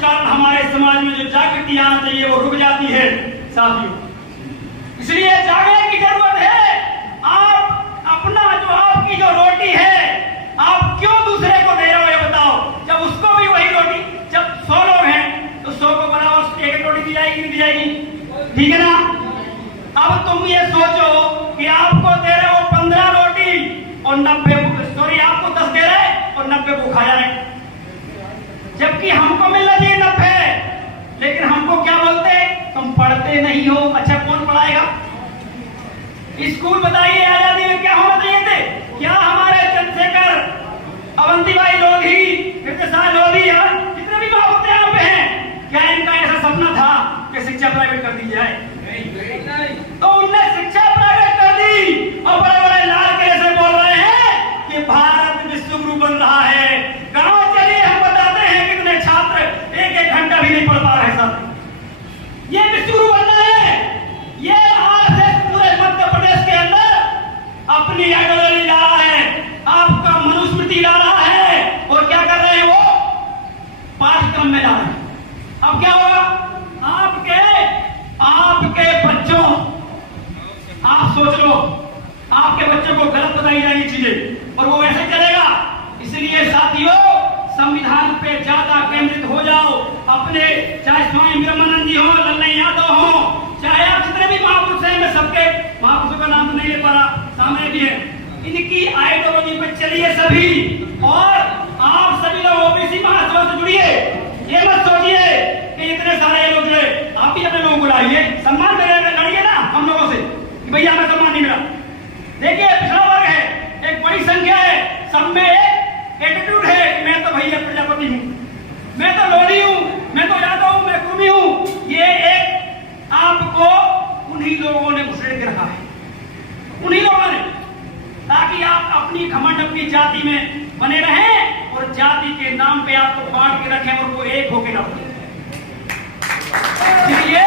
कारण हमारे समाज में जो जागृति आना चाहिए वो रुक जाती है साथियों। इसलिए जागने की जरूरत है। आप अपना जो आपकी जो रोटी है आप क्यों दूसरे को दे रहे हो ये बताओ। जब उसको भी वही रोटी, जब 100 लोग हैं तो 100 को बराबर एक रोटी दी जाएगी, नहीं दी जाएगी, ठीक है ना। अब तुम ये सोचो कि आपको दे रहे हो 15 रोटी और 90 आपको 10 दे रहे और 90 को खा जाए, जबकि हमको मिलना चाहिए 90। लेकिन हमको क्या बोलते, तुम पढ़ते नहीं हो। अच्छा कौन पढ़ाएगा? स्कूल बताइए आजादी में क्या होना चाहिए थे? क्या हमारे चंद्रशेखर, अवंतीबाई लोधी, कृष्णसाय लोधी, जितने भी महापुरुष यहाँ पे हैं, क्या इनका ऐसा सपना था कि शिक्षा प्राइवेट कर दी जाए? तो उनने शिक्षा प्राइवेट कर दी और बड़े बड़े लाल किले से बोल रहे हैं कि भारत विश्व गुरु बन रहा है। गांव चलिए हम बताते हैं कितने छात्र एक घंटा भी नहीं पढ़ पा रहे साहब। ये विश्व गुरु बनना है। ये आरएसएस पूरे मध्य प्रदेश के अंदर अपनी आइडियोलॉजी ला रहा है, आपका मनुस्मृति ला रहा है और क्या कर रहे हैं वो पाठ्यक्रम में ला रहे हैं। अब क्या होगा? आपके बच्चों, आप सोच लो, आपके बच्चों को गलत बताई जाएगी चीजें और वो वैसे चलेगा। इसलिए साथियों संविधान पे ज्यादा केंद्रित हो जाओ। अपने चाहे स्वामी ब्रह्मानंद जी हो, लल्लई यादव हो, चाहे आप जितने भी महापुरुष हैं, मैं सबके महापुरुषों का नाम तो नहीं ले पा रहा, सामने भी है, इनकी आइडियोलॉजी पे चलिए सभी। और आप सभी लोग ओबीसी महासभा से जुड़िए। ये मत सोचिए कि इतने सारे लोग जो है, आप भी अपने लोगों को बुलाइए, सम्मान लड़िए ना हम लोगों से कि भैया हमें सम्मान नहीं मिला। देखिए पिछड़ा वर्ग है, एक बड़ी संख्या है, सब में एक एटीट्यूड है कि मैं तो भैया प्रजापति हूँ, मैं तो लोधी हूँ, मैं तो यादव हूँ, मैं कुर्मी हूँ। ये एक आपको उन्हीं लोगों ने घुसेड़ के रखा है, उन्हीं लोगों ने, ताकि आप अपनी घमंड अपनी जाति में बने रहें और जाति के नाम पे आपको बांट के रखें और वो एक होके ना बने। इसलिए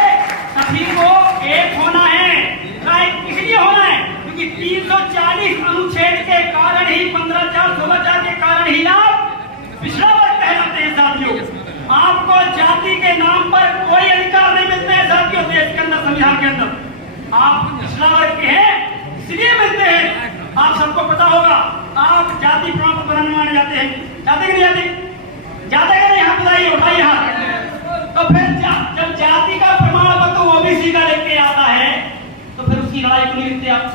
सभी को एक होना है। इसलिए होना है क्योंकि 340 अनुच्छेद के कारण ही, 15/4, 16/4 के कारण ही आप पिछड़ा वर्ग कहलाते हैं साथियों। आपको जाति के नाम पर कोई अधिकार नहीं मिलते हैं साथियों। देश के अंदर, संविधान के अंदर आप पिछड़ा वर्ग के हैं इसलिए मिलते हैं। आप सबको पता होगा, आप जाति प्रमाण पत्र बनाने माने जाते हैं, जाते कि नहीं जाते? जाते कि नहीं? हाथ बताइए, उठाइए हाथ। तो फिर जब जाति का प्रमाण पत्र ओबीसी का लेके आता है तो फिर उसकी लड़ाई क्यों नहीं लड़ते आप?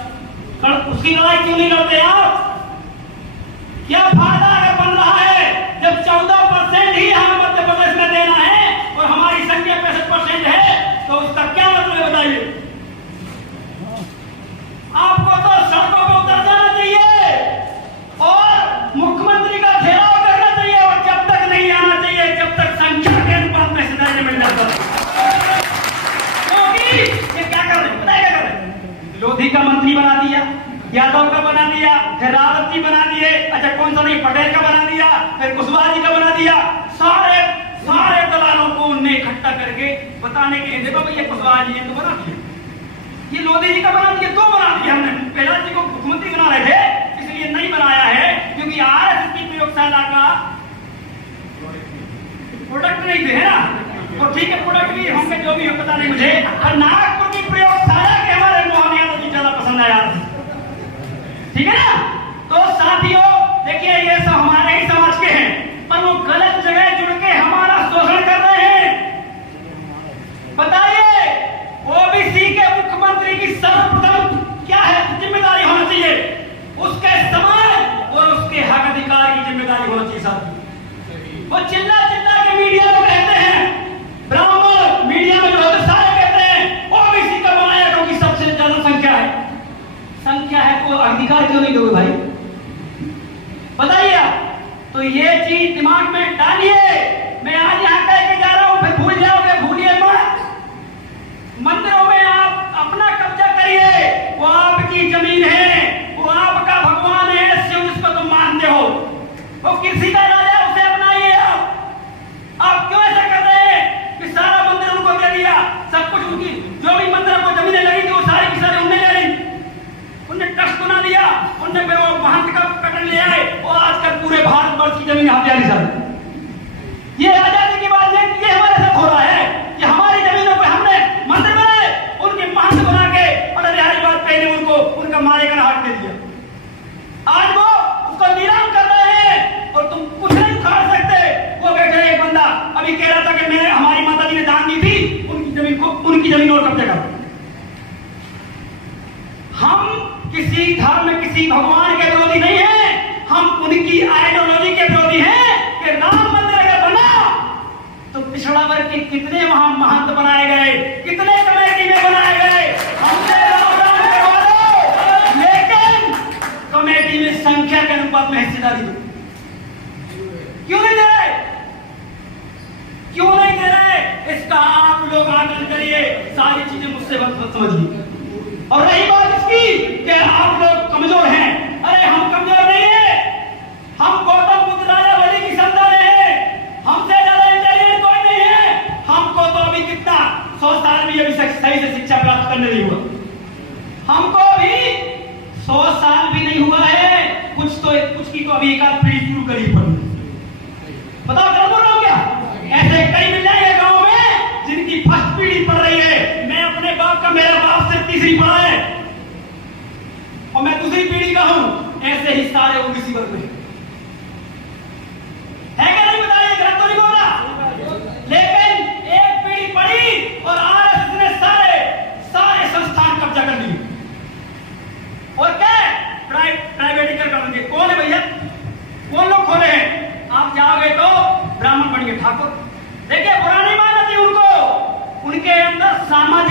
उसकी लड़ाई क्यों नहीं लड़ते आप? क्या फायदा अगर बन रहा है जब 14% ही हमें मध्य प्रदेश में देना है और हमारी संख्या 65% है, तो उसका क्या मतलब है बताइए? आपको तो सड़कों पर उतर जाना चाहिए और मुख्यमंत्री का घेराव करना चाहिए और जब तक नहीं आना चाहिए जब तक संख्या के अनुपात में हिदायत मिल जाता है। क्योंकि ये क्या कर रहे हैं, पता है क्या कर रहे हैं? लोधी का मंत्री बना दिया, यादव का बना दिया, फिर रावत जी बना दिए, अच्छा कौन सा नहीं, पटेल का बना दिया, फिर कुशवाहा जी का बना दिया। सारे दलालों को उनने इकट्ठा करके बताने के लिए, देखो भैया कुशवाहा जी तो बना दिया, ये लोधी जी का बना दिया, दो बना दिया हमने। पहला जी को मुख्यमंत्री बना रहे थे, इसलिए नहीं बनाया है क्योंकि आरएसएस की प्रयोगशाला का प्रोडक्ट नहीं थे, है ना? तो ठीक है, प्रोडक्ट भी होंगे जो भी हो, पता नहीं मुझे। और नागपुर की प्रयोगशाला के हमारे मोहन यादव जी ज्यादा पसंद आया, ठीक है ना? तो साथियों देखिए, ये सब हमारे ही समाज के हैं पर वो गलत जगह जुड़ के हमारा शोषण कर रहे हैं। बताइए ओबीसी के मुख्यमंत्री की सर्वप्रथम क्या है जिम्मेदारी होना चाहिए? उसके समाज और उसके हक अधिकार की जिम्मेदारी होना चाहिए साथी। वो चिल्ला के मीडिया में कहते हैं, ब्राह्मण मीडिया में जो होते सारे कहते हैं ओबीसी का बनाया क्योंकि सबसे ज्यादा संख्या है तो अधिकार क्यों नहीं दोगे भाई? बताइए आप। तो ये चीज दिमाग में डालिए। मैं आज यहाँ कह के जा रहा हूँ, फिर भूल जाओगे, भूलिए मत। मंदिरों में आप अपना कब्जा करिए, वो आपकी जमीन है, वो आपका भगवान है, शिव उसको तुम मानते हो। वो किसी का राजा, उसे अपनाइए आप क्यों ऐसा कर रहे हैं कि सारा मंदिर उनको दे दिया, सब कुछ उनकी, जो भी मंदिर को जमीनें लगी थी वो सारी की सारी उनने ले ली, उनने ट्रस्ट बना दिया, उनने फिर वो महंत का कटन ले आए और आजकल पूरे भारतवर्ष की जमीन हाथ जा रही। ये आजादी की बात नहीं, ये उनकी जमीन और कब्जा करो। हम किसी धर्म, किसी भगवान के विरोधी नहीं है, हम उनकी आइडियोलॉजी के विरोधी हैं कि राम मंदिर अगर बना तो पिछड़ा वर्ग के कितने वहां महंत बनाए गए, कितने कमेटी में बनाए गए, हमसे राम करवा दो, लेकिन कमेटी में संख्या के अनुपात में हिस्सेदारी दो। क्यों नहीं दे रहे? क्यों नहीं दे रहे? इसका आप लोग आकलन करिए, सारी चीजें मुझसे मत समझिए। और रही बात इसकी कि आप लोग कमजोर हैं, अरे हम कमजोर नहीं है, हम गौतम बुद्ध राजा बलि की संतान है, हमसे ज्यादा इंटेलिजेंट कोई नहीं है। हमको तो अभी कितना 100 साल भी अभी सही से शिक्षा प्राप्त करने नहीं हुआ, हमको अभी 100 साल भी नहीं हुआ है, कुछ की तो अभी एक आध पीढ़ी शुरू करी पड़ी। बताओ क्या बोल रहा हूं? क्या ऐसे कई मिल जाएंगे गांव में जिनकी फर्स्ट पीढ़ी पढ़ रही है, मैं अपने बाप का, मेरा बाप से तीसरी पढ़ा है और मैं दूसरी पीढ़ी का हूं, ऐसे ही सारे ओबीसी वर्ग में है क्या? नहीं बताइए, गलत तो नहीं बोल रहा, लेकिन एक पीढ़ी पढ़ी और आरएसएस ने सारे संस्थान कब्जा कर लिए और क्या प्राइवेटीकरण कर देंगे। कौन है भैया? कौन लोग खोले हैं? आप जाओगे तो ब्राह्मण बन गए ठाकुर। देखिए बुरा नहीं मानना चाहिए उनको, उनके अंदर सामाजिक